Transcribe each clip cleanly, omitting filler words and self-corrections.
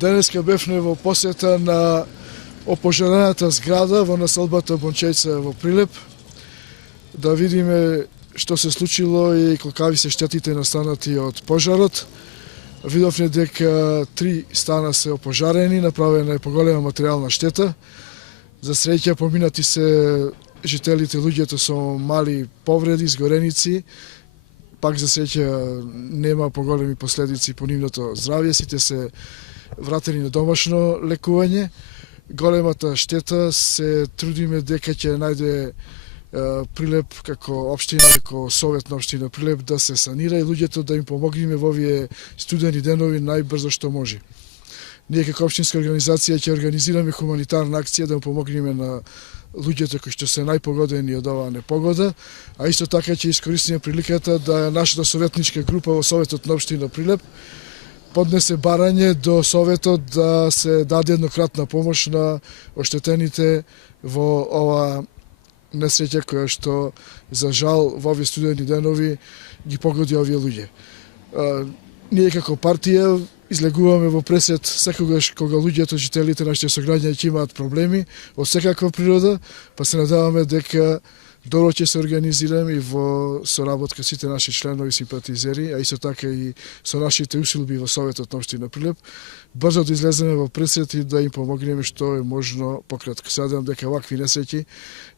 Денеска бевме во посета на опожарената зграда во населбата Бончејца во Прилеп, да видиме што се случило и колкави се штетите настанати од пожарот. Видовме дека 3 стана се опожарени, направена е поголема материјална штета. За среќа поминати се жителите, луѓето со мали повреди, изгореници. Пак за среќа нема поголеми последици по нивното здравје, сите се вратени на домашно лекување. Големата штета се трудиме дека ќе најде Прилеп како општина, како совет на општина Прилеп да се санира и луѓето да им помогнеме во овие студени денови најбрзо што може. Ние како општинска организација ќе организираме хуманитарна акција да помогнеме на луѓето кои што се најпогодени од оваа непогода, а исто така ќе искористиме приликата да нашата советничка група во Советот на општина Прилеп поднесе барање до Советот да се даде еднократна помош на оштетените во ова несреќа која што, за жал, во овие студени денови ги погоди овие луѓе. Ние како партија излегуваме во пресет секогаш кога луѓето, жителите, нашите сограѓани ќе имаат проблеми од секаква природа, па се надеваме дека добро ќе се организираме и во соработка сите наши членови, симпатизери, а исто така и со нашите усилби во Советот на општина Прилеп, брзо да излеземе во пресет и да им помогнеме што е можно пократко. Се надевам дека вакви несреќи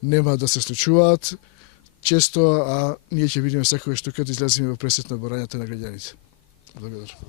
нема да се случуваат често, а ние ќе видиме секогаш тука да излеземе во пресет на барањата на граѓаните. Благодарам.